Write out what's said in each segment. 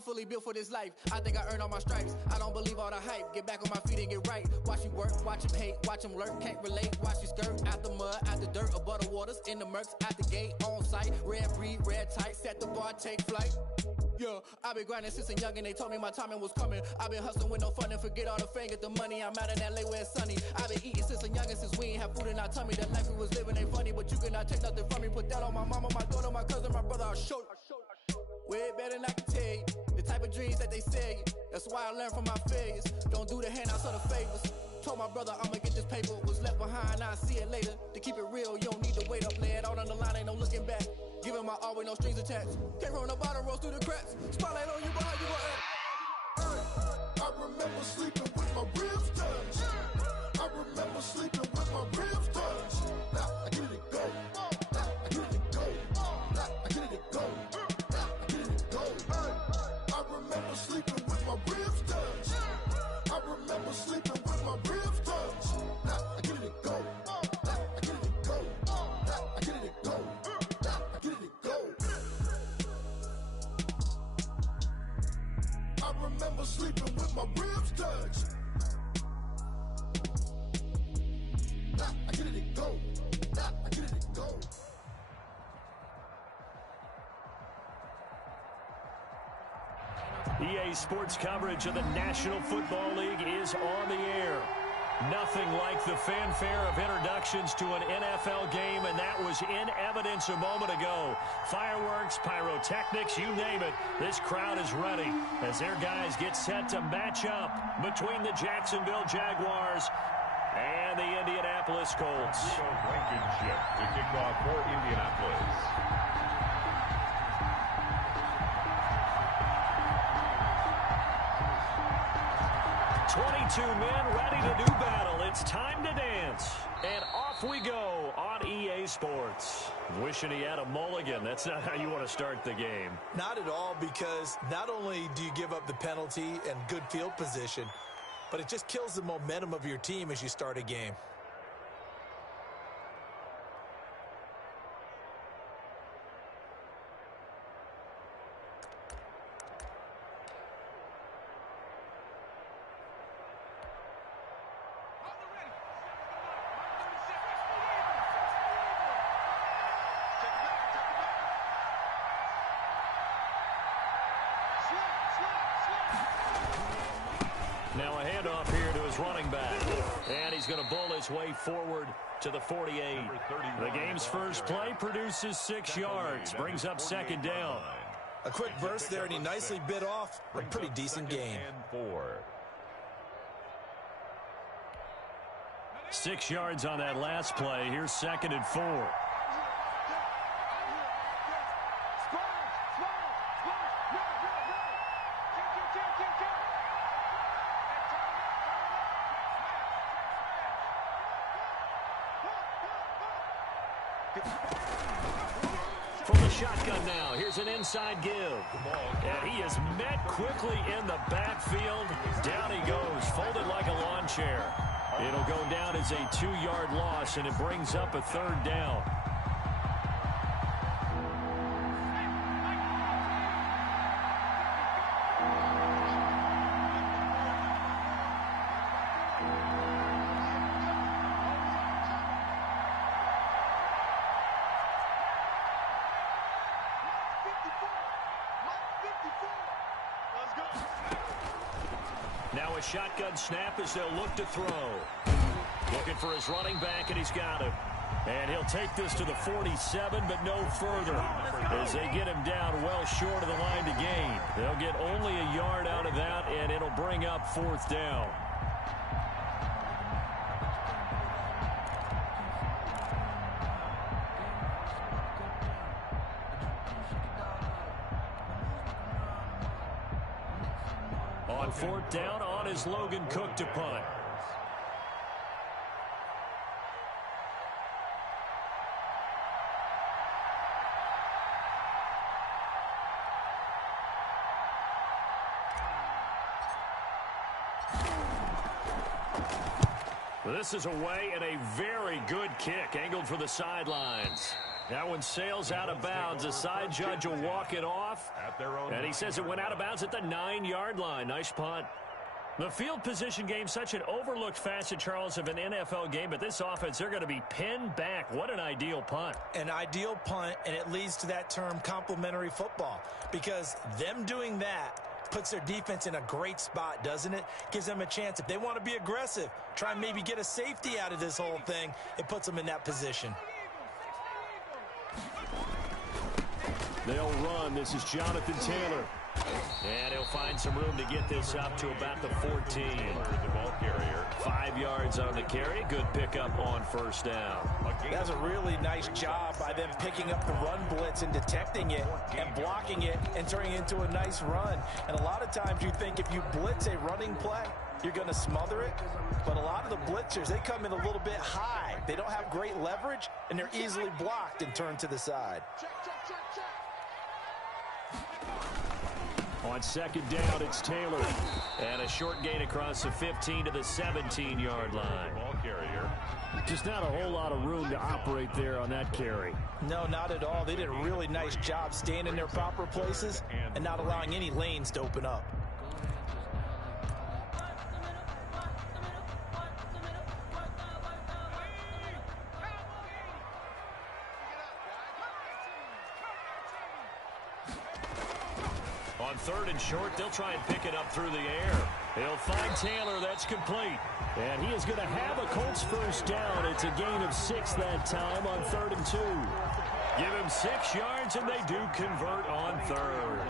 I'm fully built for this life. I think I earned all my stripes. I don't believe all the hype. Get back on my feet and get right. Watch you work, watch him hate, watch him lurk. Can't relate, watch you skirt. Out the mud, out the dirt, above the waters, in the murks, out the gate, on site. Red breed, red tight, set the bar, take flight. Yeah, I've been grinding since a youngin', they told me my timing was coming. I've been hustling with no fun and forget all the fame, get the money. I'm out in LA where it's sunny. I've been eating since a youngin', since we ain't have food in our tummy. The life we was living ain't funny, but you cannot take nothing from me. Put that on my mama, my daughter, my cousin, my brother, I'll show you. Way better than I can tell you. The type of dreams that they sell you. That's why I learned from my failures. Don't do the handouts or the favors. Told my brother I'ma get this paper. Was left behind, I'll see it later. To keep it real, you don't need to wait up. Lay it out on the line, ain't no looking back. Giving my all with no strings attached. Came from the bottom, rose through the cracks. Spotlight on you, but how you gon' act? I remember sleeping with my ribs touched. I remember sleeping with my ribs touched. Now I get it go. Now I get it go. Now I get it go. Now I get it go. I remember sleeping with my ribs touched. I remember sleeping with my ribs touched. Now I get it go. Now I get it go. Now I get it go. Now I get it go. I remember sleeping with my ribs touched. Now I get it go. Now I get it go. EA Sports coverage of the National Football League is on the air. Nothing like the fanfare of introductions to an NFL game, and that was in evidence a moment ago. Fireworks, pyrotechnics, you name it. This crowd is ready as their guys get set to match up between the Jacksonville Jaguars and the Indianapolis Colts. Blankenship to kick off for Indianapolis. 22 men ready to do battle. It's time to dance. And off we go on EA Sports. Wishing he had a mulligan. That's not how you want to start the game. Not at all, because not only do you give up the penalty and good field position, but it just kills the momentum of your team as you start a game. Now a handoff here to his running back. And he's going to bull his way forward to the 48. The game's first play produces 6 yards. Brings up second down. A quick burst there, and he nicely bit off a pretty decent gain. 6 yards on that last play. Here's 2nd and 4. From the shotgun now, here's an inside give. And he is met quickly in the backfield. Down he goes, folded like a lawn chair. It'll go down as a 2-yard loss, and it brings up a 3rd down. Now a shotgun snap as they'll look to throw. Looking for his running back, and he's got him. And he'll take this to the 47, but no further, as they get him down well short of the line to gain. They'll get only a yard out of that, and it'll bring up 4th down. On 4th down, on is Logan Cook to punt. This is away, and a very good kick angled for the sidelines. That one sails out of bounds. The side judge will walk it off, their own. And he says it went out of bounds at the 9-yard line. Nice punt. The field position game, such an overlooked facet, Charles, of an NFL game, but this offense, they're going to be pinned back. What an ideal punt. An ideal punt, and it leads to that term complementary football, because them doing that puts their defense in a great spot, doesn't it? Gives them a chance. If they want to be aggressive, try and maybe get a safety out of this whole thing, it puts them in that position. They'll run. This is Jonathan Taylor. And he'll find some room to get this up to about the 14. The ball carrier. 5 yards on the carry. Good pickup on first down. That's a really nice job by them picking up the run blitz and detecting it and blocking it and turning it into a nice run. And a lot of times you think if you blitz a running play, you're going to smother it. But a lot of the blitzers, they come in a little bit high. They don't have great leverage, and they're easily blocked and turned to the side. On second down, it's Taylor. And a short gain across the 15 to the 17-yard line. Ball carrier. Just not a whole lot of room to operate there on that carry. No, not at all. They did a really nice job staying in their proper places and not allowing any lanes to open up. On third and short, they'll try and pick it up through the air. They'll find Taylor. That's complete. And he is going to have a Colts first down. It's a gain of 6 that time on 3rd and 2. Give him 6 yards, and they do convert on third.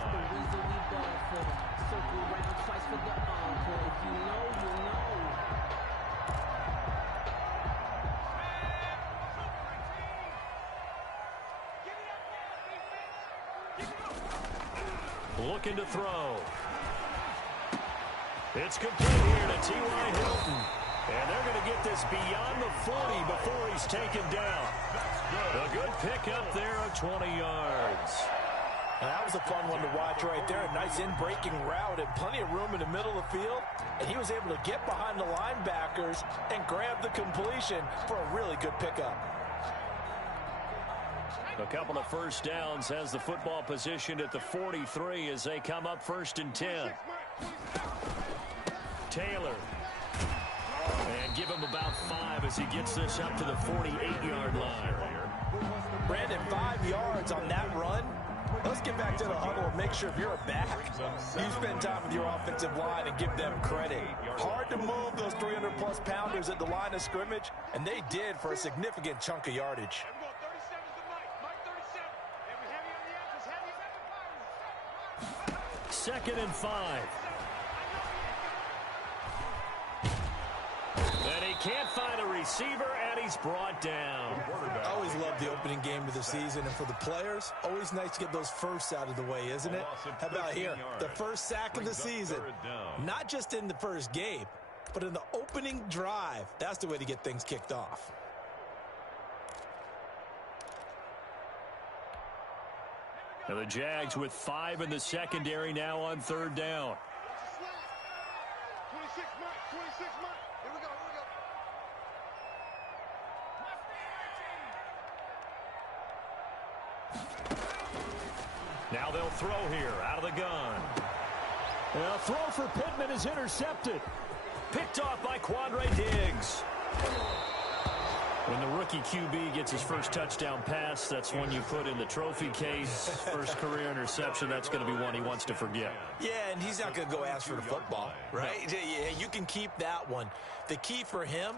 Looking to throw. It's complete here to T.Y. Hilton. And they're going to get this beyond the 40 before he's taken down. A good pickup there of 20 yards. And that was a fun one to watch right there. A nice in-breaking route and plenty of room in the middle of the field. And he was able to get behind the linebackers and grab the completion for a really good pickup. A couple of first downs, has the football positioned at the 43 as they come up 1st and 10. Taylor. And give him about 5 as he gets this up to the 48-yard line. Brandon, 5 yards on that run. Let's get back to the huddle and make sure if you're a back, you spend time with your offensive line and give them credit. Hard to move those 300-plus pounders at the line of scrimmage, and they did for a significant chunk of yardage. 2nd and 5. And he can't find a receiver, and he's brought down. I always love the opening game of the season, and for the players, always nice to get those firsts out of the way, isn't it? How about here? The first sack of the season. Not just in the first game, but in the opening drive. That's the way to get things kicked off. And the Jags with 5 in the secondary now on 3rd down. 26 Mike. Here we go. Now they'll throw here out of the gun. And a throw for Pittman is intercepted. Picked off by Quandre Diggs. When the rookie QB gets his first touchdown pass, that's one you put in the trophy case. First career interception, that's going to be one he wants to forget. Yeah, and he's not going to go ask for the football, right? Yeah, you can keep that one. The key for him,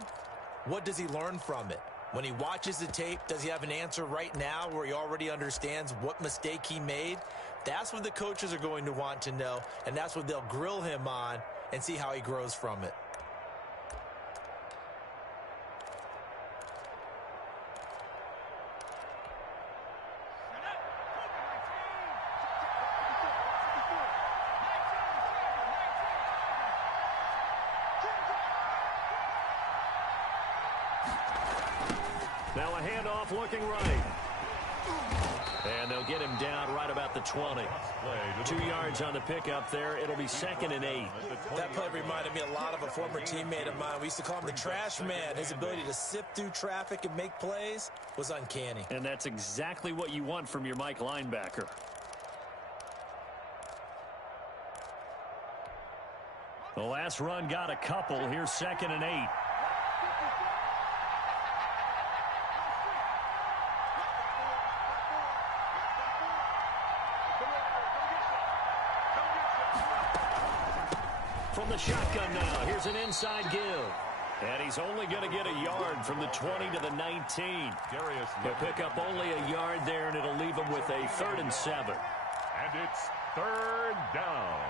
what does he learn from it? When he watches the tape, does he have an answer right now where he already understands what mistake he made? That's what the coaches are going to want to know, and that's what they'll grill him on and see how he grows from it. Now a handoff looking right. And they'll get him down right about the 20. 2 yards on the pickup there. It'll be 2nd and 8. That play reminded me a lot of a former teammate of mine. We used to call him the trash man. His ability to sift through traffic and make plays was uncanny. And that's exactly what you want from your Mike linebacker. The last run got a couple. Here's 2nd and 8. From the shotgun now, here's an inside give. And he's only going to get a yard from the 20 to the 19. He'll pick up only a yard there, and it'll leave him with a 3rd and 7. And it's 3rd down.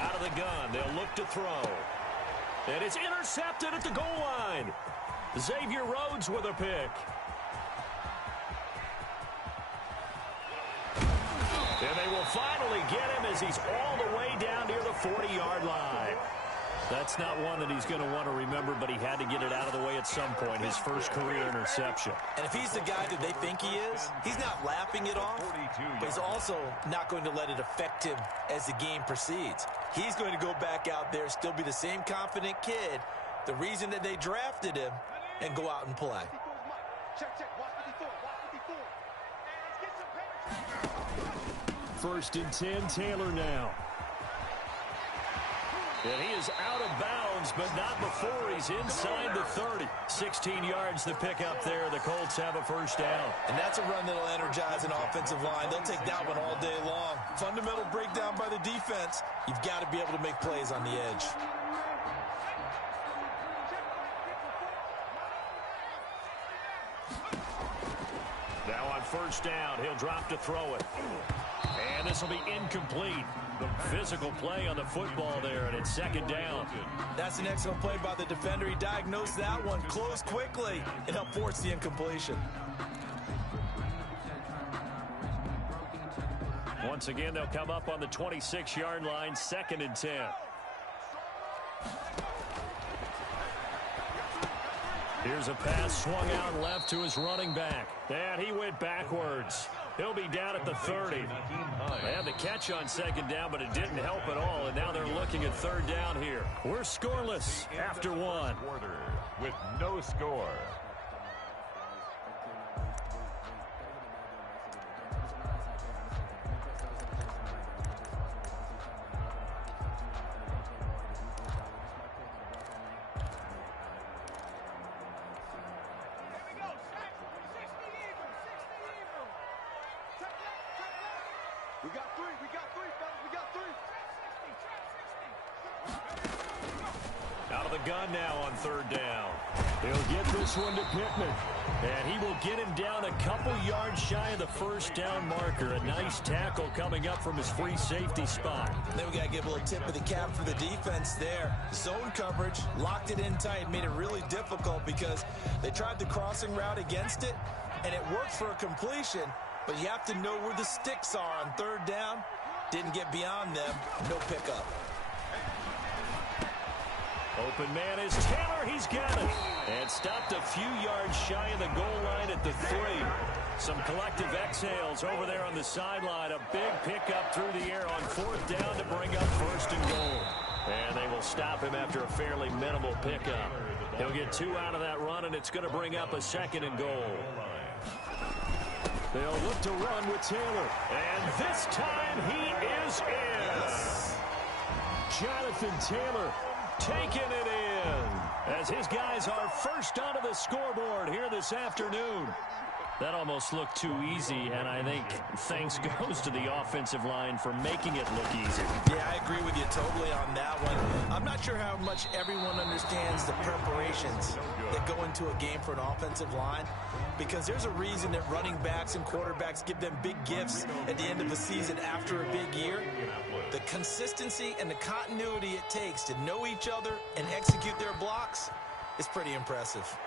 Out of the gun, they'll look to throw. And it's intercepted at the goal line. Xavier Rhodes with a pick. And they will finally get him as he's all the way down near the 40-yard line. That's not one that he's going to want to remember, but he had to get it out of the way at some point, his first career interception. And if he's the guy that they think he is, he's not laughing it off, but he's also not going to let it affect him as the game proceeds. He's going to go back out there, still be the same confident kid, the reason that they drafted him, and go out and play. First and 10, Taylor now. And he is out of bounds, but not before he's inside the 30. 16 yards to pick up there. The Colts have a first down. And that's a run that'll energize an offensive line. They'll take that one all day long. Fundamental breakdown by the defense. You've got to be able to make plays on the edge. Now on first down, he'll drop to throw it. And this will be incomplete. The physical play on the football there, and it's 2nd down. That's an excellent play by the defender. He diagnosed that one, closed quickly, and helped force the incompletion. Once again, they'll come up on the 26-yard line, 2nd and 10. Here's a pass swung out left to his running back. And he went backwards. He'll be down at the 30. They had the catch on 2nd down, but it didn't help at all, and now they're looking at 3rd down here. We're scoreless after 1. With no score. Out of the gun now on 3rd down. He'll get this one to Pittman. And he will get him down a couple yards shy of the first down marker. A nice tackle coming up from his free safety spot. Then we got to give a little tip of the cap for the defense there. Zone coverage, locked it in tight, made it really difficult because they tried the crossing route against it, and it worked for a completion, but you have to know where the sticks are on 3rd down. Didn't get beyond them, no pickup. Open man is Taylor. He's got it. And stopped a few yards shy of the goal line at the 3. Some collective exhales over there on the sideline. A big pickup through the air on 4th down to bring up 1st and goal. And they will stop him after a fairly minimal pickup. He'll get 2 out of that run, and it's going to bring up a 2nd and goal. They'll look to run with Taylor. And this time he is in. Jonathan Taylor taking it in as his guys are first onto the scoreboard here this afternoon. That almost looked too easy, and I think thanks goes to the offensive line for making it look easy. Yeah, I agree with you totally on that one. I'm not sure how much everyone understands the preparations that go into a game for an offensive line, because there's a reason that running backs and quarterbacks give them big gifts at the end of the season after a big year. The consistency and the continuity it takes to know each other and execute their blocks is pretty impressive.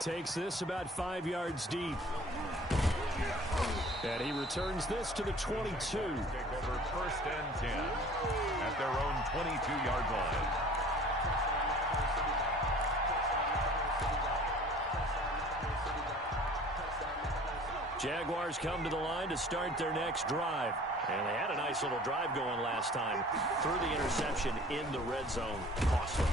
Takes this about 5 yards deep. And he returns this to the 22. Take over 1st and 10 at their own 22-yard line. Jaguars come to the line to start their next drive. And they had a nice little drive going last time. Through the interception in the red zone. Costly.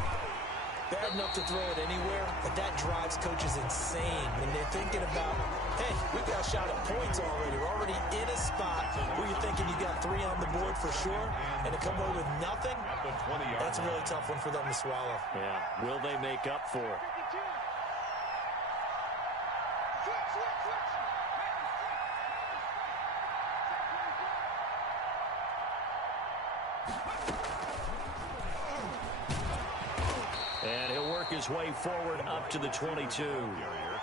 Bad enough to throw it anywhere, but that drives coaches insane when they're thinking about, hey, we got a shot at points already. We're already in a spot where you're thinking you got 3 on the board for sure, and to come away with nothing, that's a really tough one for them to swallow. Yeah, will they make up for it? And he'll work his way forward up to the 22.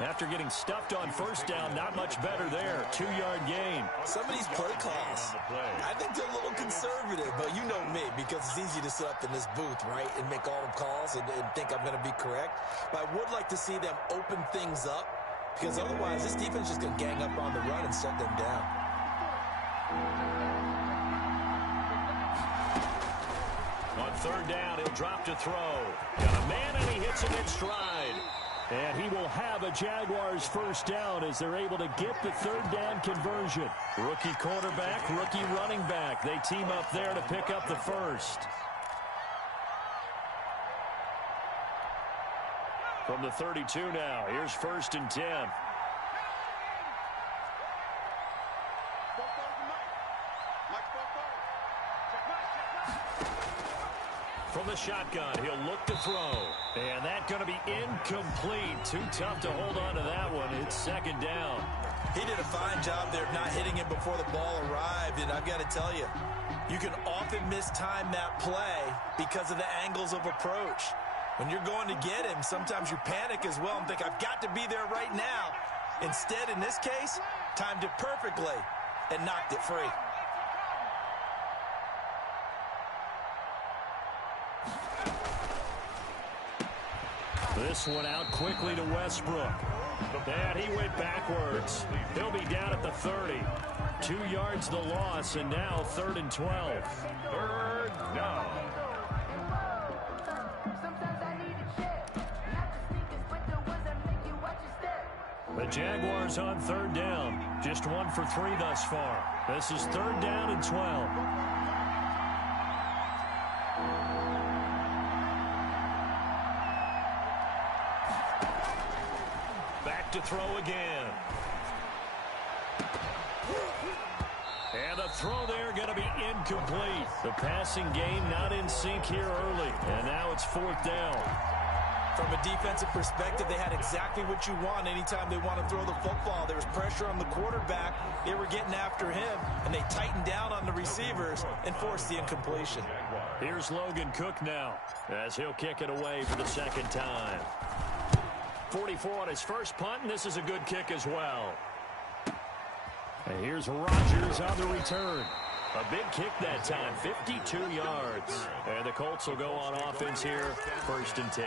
After getting stuffed on 1st down, not much better there. 2-yard gain. Some of these play calls, I think they're a little conservative, but you know me, because it's easy to sit up in this booth, right, and make all the calls and think I'm going to be correct. But I would like to see them open things up, because otherwise this defense is just going to gang up on the run and shut them down. On 3rd down, he'll drop to throw. Got a man, and he hits him in stride. And he will have a Jaguars 1st down as they're able to get the 3rd down conversion. Rookie quarterback, rookie running back. They team up there to pick up the 1st. From the 32 now, here's 1st and 10. From the shotgun, he'll look to throw. And that's going to be incomplete. Too tough to hold on to that one. It's 2nd down. He did a fine job there of not hitting him before the ball arrived. And I've got to tell you, you can often mistime that play because of the angles of approach. When you're going to get him, sometimes you panic as well and think, I've got to be there right now. Instead, in this case, timed it perfectly and knocked it free. This one out quickly to Westbrook. And he went backwards. He'll be down at the 30. 2 yards the loss, and now 3rd and 12. 3rd down. The Jaguars on 3rd down. Just 1 for 3 thus far. This is 3rd down and 12. To throw again. And the throw there going to be incomplete. The passing game not in sync here early. And now it's 4th down. From a defensive perspective, they had exactly what you want anytime they want to throw the football. There was pressure on the quarterback. They were getting after him, and they tightened down on the receivers and forced the incompletion. Here's Logan Cook now as he'll kick it away for the 2nd time. 44 on his first punt, and this is a good kick as well. And here's Rodgers on the return. A big kick that time, 52 yards. And the Colts will go on offense here, 1st and 10.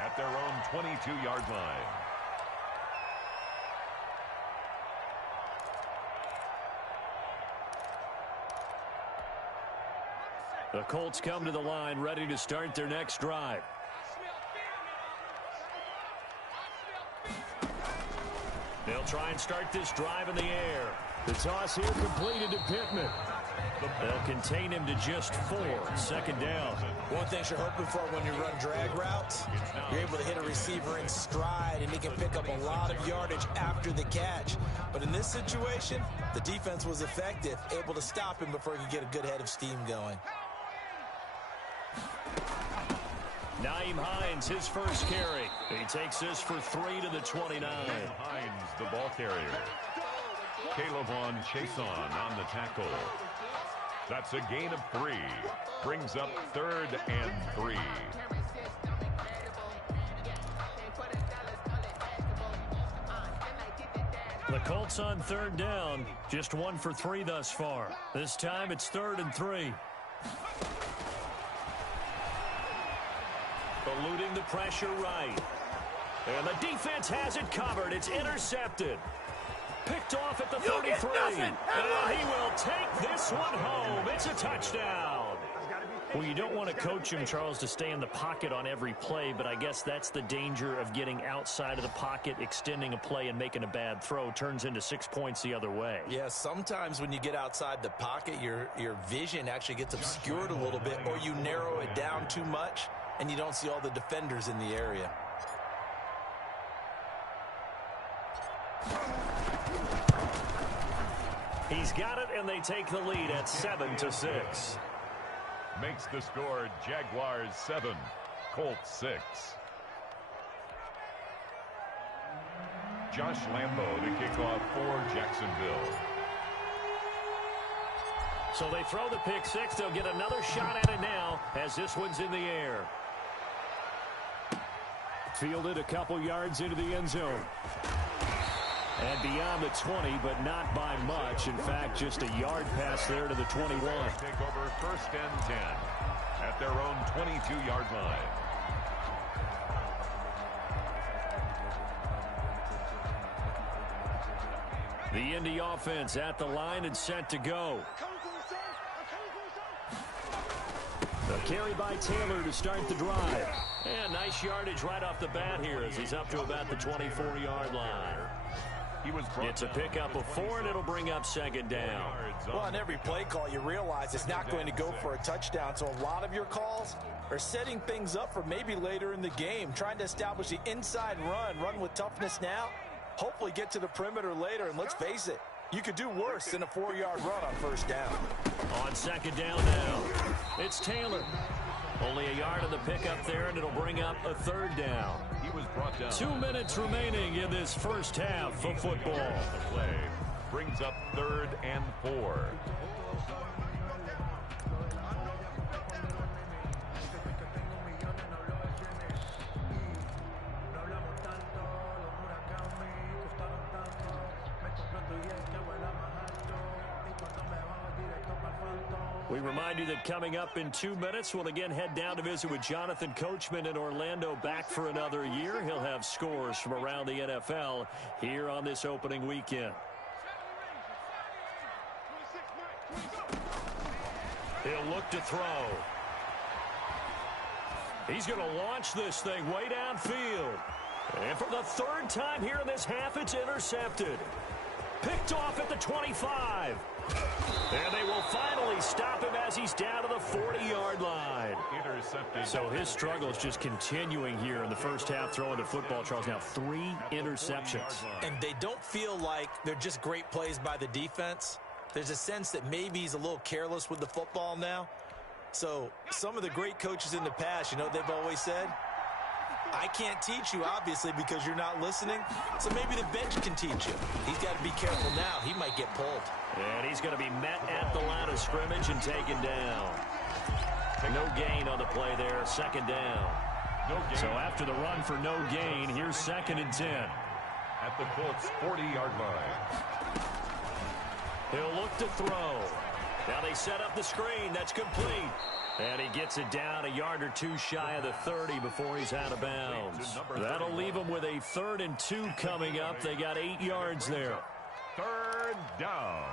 At their own 22-yard line. The Colts come to the line, ready to start their next drive. They'll try and start this drive in the air. The toss here completed to Pittman. They'll contain him to just 4. 2nd down. One thing you're hoping for when you run drag routes, you're able to hit a receiver in stride, and he can pick up a lot of yardage after the catch. But in this situation, the defense was effective, able to stop him before he could get a good head of steam going. Nyheim Hines, his first carry. He takes this for 3 to the 29. Hines, the ball carrier. K'Lavon Chaisson on the tackle. That's a gain of 3. Brings up 3rd and 3. The Colts on 3rd down. Just 1 for 3 thus far. This time it's 3rd and 3. Eluding the pressure right. And the defense has it covered. It's intercepted. Picked off at the 33. And he will take this one home. It's a touchdown. Well, you don't want to coach him, Charles, to stay in the pocket on every play, but I guess that's the danger of getting outside of the pocket, extending a play, and making a bad throw. Turns into 6 points the other way. Yeah, sometimes when you get outside the pocket, your vision actually gets obscured a little bit, or you narrow it down too much, and you don't see all the defenders in the area. He's got it, and they take the lead at 7-6. Makes the score Jaguars 7, Colts 6. Josh Lambo to kick off for Jacksonville. So they throw the pick six. They'll get another shot at it now as this one's in the air. Fielded a couple yards into the end zone. And beyond the 20, but not by much. In fact, just a yard pass there to the 21. Take over 1st and 10 at their own 22-yard line. The Indy offense at the line and set to go. The carry by Taylor to start the drive. And nice yardage right off the bat here as he's up to about the 24-yard line. It's a pickup of 4, and it'll bring up 2nd down. Well, on every play call, you realize it's not going to go for a touchdown. So a lot of your calls are setting things up for maybe later in the game, trying to establish the inside run with toughness now, hopefully get to the perimeter later. And let's face it, you could do worse than a 4-yard run on 1st down. On 2nd down now, it's Taylor. Only a yard of the pickup there, and it'll bring up a 3rd down. He was brought down. 2 minutes remaining in this first half of football. The play brings up 3rd and 4. We remind you that coming up in 2 minutes, we'll again head down to visit with Jonathan Coachman in Orlando, back for another year. He'll have scores from around the NFL here on this opening weekend. He'll look to throw. He's going to launch this thing way downfield. And for the 3rd time here in this half, it's intercepted. Picked off at the 25. And they will finally stop him as he's down to the 40-yard line. Intercepted. So his struggle is just continuing here in the first half, throwing the football. Charles, now 3 interceptions. And they don't feel like they're just great plays by the defense. There's a sense that maybe he's a little careless with the football now. So some of the great coaches in the past, you know what they've always said? I can't teach you, obviously, because you're not listening. So maybe the bench can teach you. He's got to be careful now. He might get pulled. And he's going to be met at the line of scrimmage and taken down. No gain on the play there, 2nd down. No gain. So after the run for no gain, here's 2nd and 10. At the Colts' 40-yard line. He'll look to throw. Now they set up the screen. That's complete. And he gets it down a yard or 2 shy of the 30 before he's out of bounds. That'll leave him with a 3rd and 2 coming up. They got 8 yards there. 3rd down.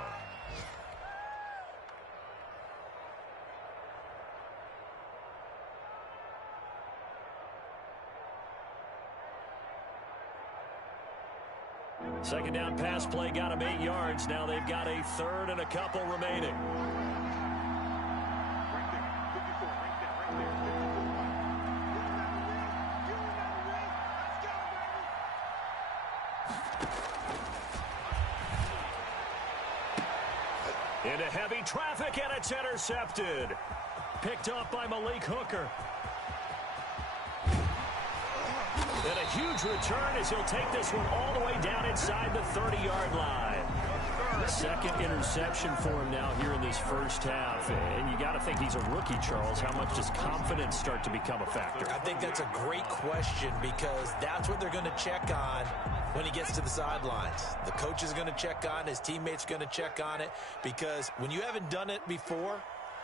Second down pass play got him 8 yards. Now they've got a 3rd and a couple remaining. Into heavy traffic, and it's intercepted. Picked off by Malik Hooker. And a huge return as he'll take this one all the way down inside the 30-yard line. Second interception for him now here in this first half. And you got to think he's a rookie, Charles. How much does confidence start to become a factor? I think that's a great question because that's what they're going to check on when he gets to the sidelines. The coach is going to check on it. His teammates are going to check on it because when you haven't done it before,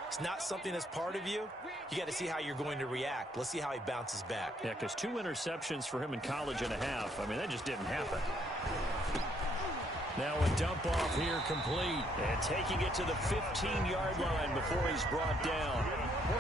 it's not something that's part of you. You got to see how you're going to react. Let's see how he bounces back. Yeah, because 2 interceptions for him in college and a half. I mean, that just didn't happen. Now a dump off here complete. And taking it to the 15-yard line before he's brought down.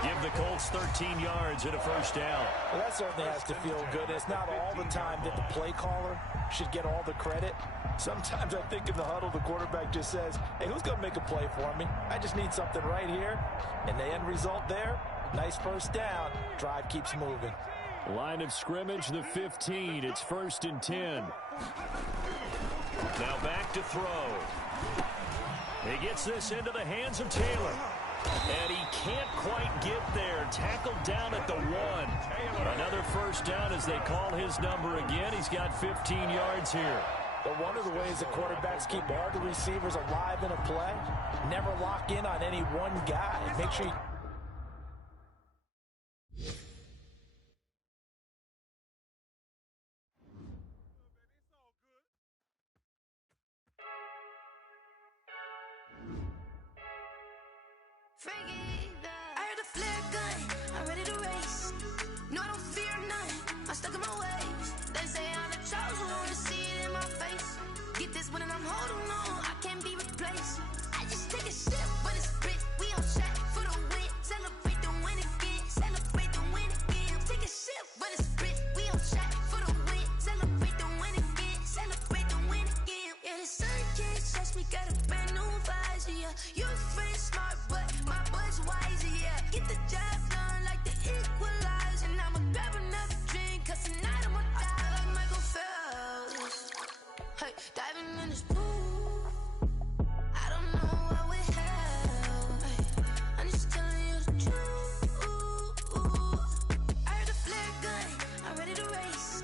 Give the Colts 13 yards and a first down. Well, that certainly has to feel good. It's not all the time that the play caller should get all the credit. Sometimes I think in the huddle, the quarterback just says, hey, who's going to make a play for me? I just need something right here. And the end result there, nice first down. Drive keeps moving. Line of scrimmage, the 15. It's 1st and 10. Now back to throw. He gets this into the hands of Taylor. And he can't quite get there. Tackled down at the 1. Another first down as they call his number again. He's got 15 yards here. But one of the ways the quarterbacks keep all the receivers alive in a play, never lock in on any one guy. Make sure you... I heard a flare gun, I'm ready to race. No, I don't fear none, I'm stuck in my ways. They say I'm the chosen one, see it in my face. Get this one and I'm holding on, I can't be replaced. I just take a sip, but it's spit, we on track for the win. Celebrate the win again, celebrate the win again. Take a sip, but it's spit, we on track for the win. Celebrate the win again, celebrate the win again. Yeah, the sun can't touch me, got a brand new visor, yeah. Your friend's smart, but my bud's wiser, yeah. Get the job done like the equalizer. And I'ma grab another drink, cause tonight I'ma die like Michael Phelps. Hey, diving in this pool, I don't know what would help. Hey, I'm just telling you the truth. I heard a flare gun, I'm ready to race.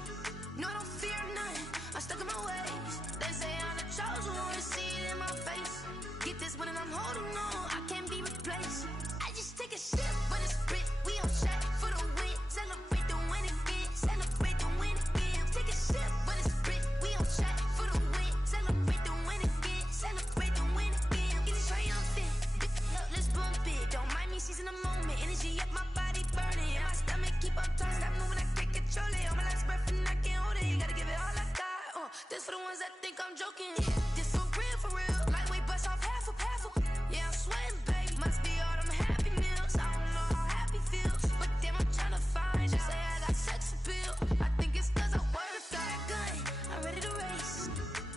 No, I don't fear none, I'm stuck in my ways. They say I'm the chosen one, see it in my face. Get this one and I'm holding on, I can't be replaced. I just take a sip, but it's spit, we on track for the win. Celebrate the win again, celebrate the win again. Take a sip, but it's spit, we on track for the win. Celebrate the win again, celebrate the win again. Get it triumphant, look, let's bump it. Don't mind me seizing the moment, energy up my body burning. And my stomach keep up turning, stop moving, I can't control it. On my last breath and I can't hold it, you gotta give it all I got. This for the ones that think I'm joking. This for real, lightweight bust off half a. Yeah, I'm sweating, babe, must be all them happy meals. I don't know how happy feels, but damn, I'm tryna find you. Say I got sex appeal, I think it's cause I wear a fire gun. I'm ready to race,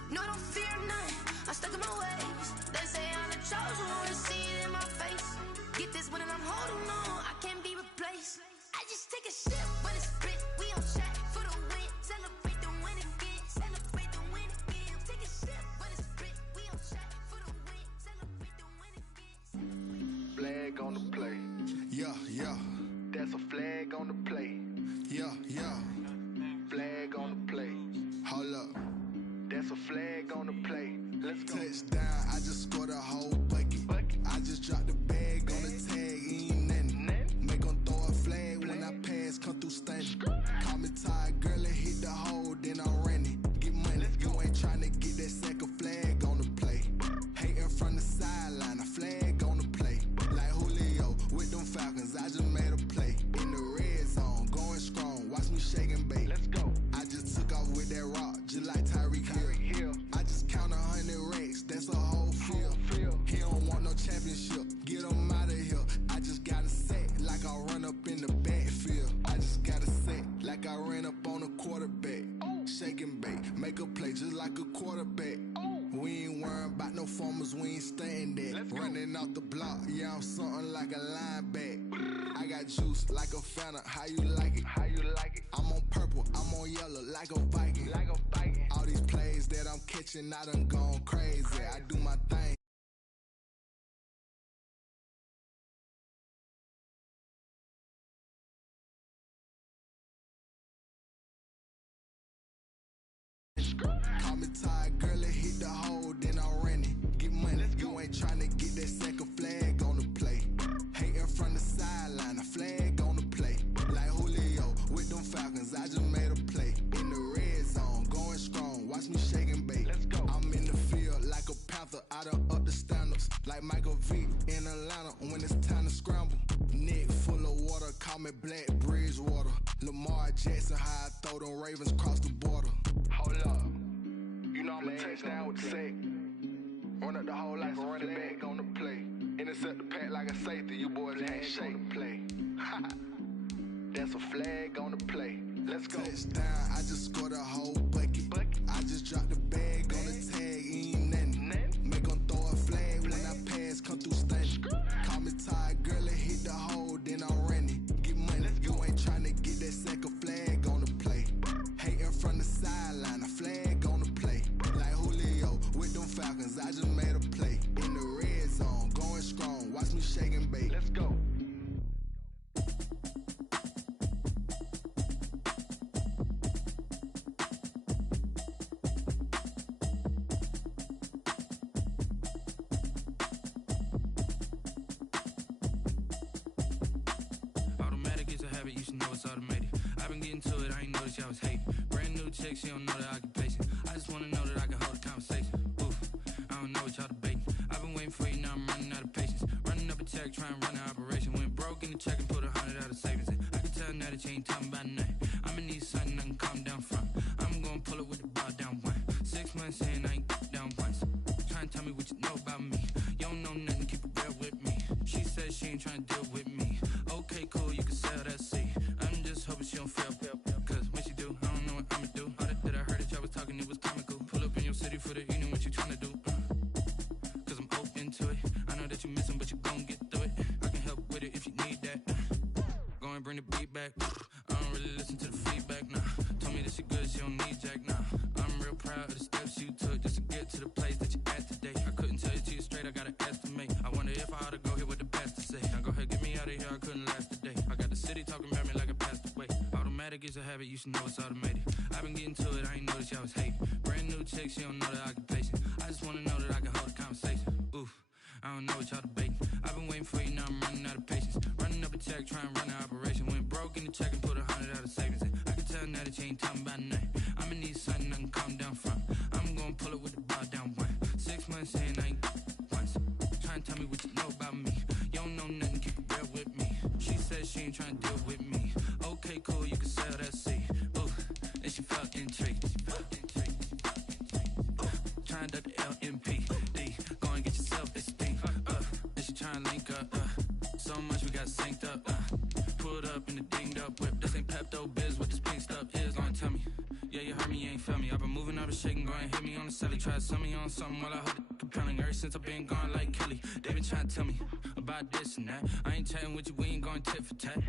no, I don't fear none, I'm stuck in my ways. They say I'm the chosen one, see it in my face. Get this one and I'm holding on, I can't be replaced. I just take a sip, but it's spit, we on track for the win. Celebrate the win again, celebrate the win again. Take a sip, but it's spit, we on track for the win. Celebrate the win again. Flag on the play. Yeah, yeah. That's a flag on the play. Yeah, yeah. Flag on the play. Hold up. That's a flag on the play. Let's go. Touchdown, I just scored a whole bucket. I just dropped the bag on the tag, ain't nothing. Make them throw a flag when I pass, come through stunning. Call me tired, girl, and hit the hole, then I'm running. Get money, you ain't tryna get that second flag on the play. Hating from the sideline, a flag on the play. Like Julio with them Falcons, I just made a play. In the red zone, going strong, watch me shake and bake. Let's go. I just took off with that rock, just like Tyreek Hill. I just count 100 racks, that's a whole field. He don't want no championship, get him out of here. I just gotta set like I run up in the backfield. I just gotta set like I ran up on a quarterback. Shake and bake, make a play just like a quarterback. We ain't worrying about no formers, we ain't staying there. Running off the block, yeah, I'm something like a lineback. I got juice like a Fanta, how you like it? How you like it? I'm on purple, I'm on yellow like a Viking. Like a Viking. All these plays that I'm catching, I done gone crazy. I do my thing. Call me tired, girl, and hit the hole, then I'm running. Get money, you ain't tryna get that second flag on the play. Hating from the sideline, a flag on the play. Like Julio with them Falcons, I just made a play. In the red zone, going strong, watch me shake and bake. Let's go. I'm in the field like a panther, I done up the standards. Like Michael V in Atlanta when it's time to scramble. Neck full of water, call me Black Bridgewater. Lamar Jackson, how I throw them Ravens across the border. Hold up. You know Bahama touchdown with the sack. Run up the whole life and run it back on the play. Intercept the pack like a safety, you boys ain't shake the play. That's a flag on the play. Let's go. Touchdown, I just scored a whole bucket. I just dropped the bag on the tag, ain't nothing. Make 'em throw a flag when I pass, come through stunning. Call me tired, girl, and hit the hole, then I'm running. Get money, you ain't tryna get that second flag on the play. Hating from the sideline, a flag on the play. Like Julio with them Falcons, I just made a play. In the red zone, going strong, watch me shake and bake. Let's go. You should know it's automated. I've been getting to it, I ain't noticed y'all was hating. Brand new chick, she don't know the occupation. I just wanna know that I can hold a conversation. Oof, I don't know what y'all debating. I've been waiting for you, now I'm running out of patience. Running up a check, trying to run an operation. Went broke in the check and put 100 out of savings in. I can tell now that you ain't talking about nothing. I'ma need something I can calm down from. I'm gonna pull it with the ball down one. 6 months in, I ain't down once. Trying to tell me what you know about me. You don't know nothing, keep it real with me. She says she ain't trying to deal with me. Okay, cool, you can sell that seat. I'm just hoping she don't fail. Cause when she do, I don't know what I'ma do. All that I heard that y'all was talking, it was comical. Pull up in your city for the evening, what you tryna do? Cause I'm open to it. I know that you missing, but you gon' get through it. I can help with it if you need that. Go and bring the beat back. I don't really listen to the feedback, nah. Told me that she good, she don't need jack, nah. I'm real proud of the steps you took just to get to the place that you at today. I couldn't tell you to you straight, I gotta estimate. I wonder if I ought to go here with the best to say. Now go ahead, get me out of here, I couldn't last today. I got the city talking about me like I passed away. Automatic is a habit, you should know it's automated. I've been getting to it, I ain't noticed y'all was hating. Brand new chick, she don't know the occupation. I just wanna know that I can hold a conversation. Oof, I don't know what y'all debating. I've been waiting for you, now I'm running out of patience. Running up a check, trying to run an operation. Went broke in the check and put 100 out of savings in. I can tell now that you ain't talking about nothing. I'ma need something I can calm down from. I'm gonna pull it with the ball down one. 6 months in, I ain't once. Trying to tell me what you know about me. You don't know nothing, keep it real with me. She says she ain't trying to deal with me. Okay, cool, you can sell that seat. Ooh, and she felt intrigued. Trying to duck the LMPD. Go and get yourself esteem. And she trying to link up. So much we got synced up. Pulled up in the dinged up whip. This ain't Pepto Biz, what this pink stuff is. Don't tell me. Yeah, you heard me, you ain't felt me. I've been moving out of shaking, go and hit me on the celly. Try to sell me on something while I hold it compelling. Ever since I've been gone like Kelly, they been trying to tell me about this and that. I ain't chatting with you, we ain't going tit for tat.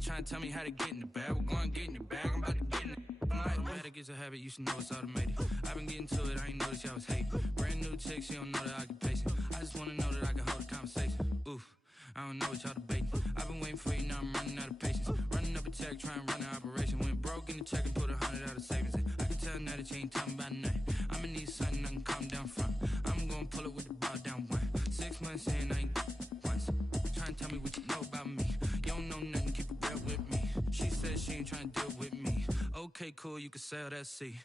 Trying to tell me how to get in the bag. We're going to get in the bag, I'm about to get in it. Automatic is a habit, you should know it's automated. I've been getting to it, I ain't noticed y'all was hating. Brand new chick, she don't know the occupation. I just wanna know that I can hold a conversation. Oof, I don't know what y'all debating. I've been waiting for you, now I'm running out of patience. Running up a check, trying to run an operation. Went broke in the check and put 100 out of savings in. I can tell now that you ain't talking about nothing. I'ma need something I can calm down from. I'm gonna pull it with the ball down one. 6 months in, I ain't once. Trying to tell me what you know about me. You don't know nothing, keep it real with me. She says she ain't trying to deal with me. Okay, cool, you can sell that seat.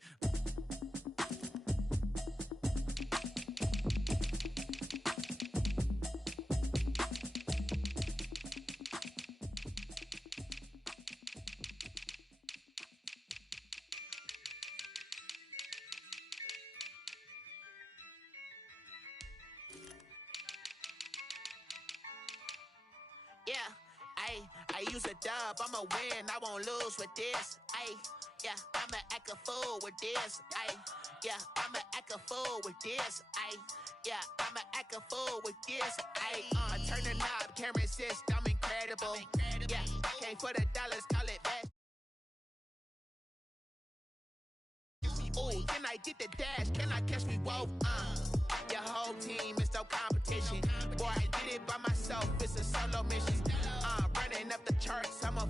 Yeah, I use a dub, I'ma win, I won't lose with this. Yeah, I'ma act a fool with this. Yeah, I'ma act a fool with this. Yeah, I'ma act a fool with this. I turn the knob, camera assist, I'm incredible. Yeah, came for the dollars, call it back. Ooh, can I get the dash? Can I catch me both? Your whole team is no competition. Boy, I did it by myself, it's a solo mission. Running up the charts, I'm a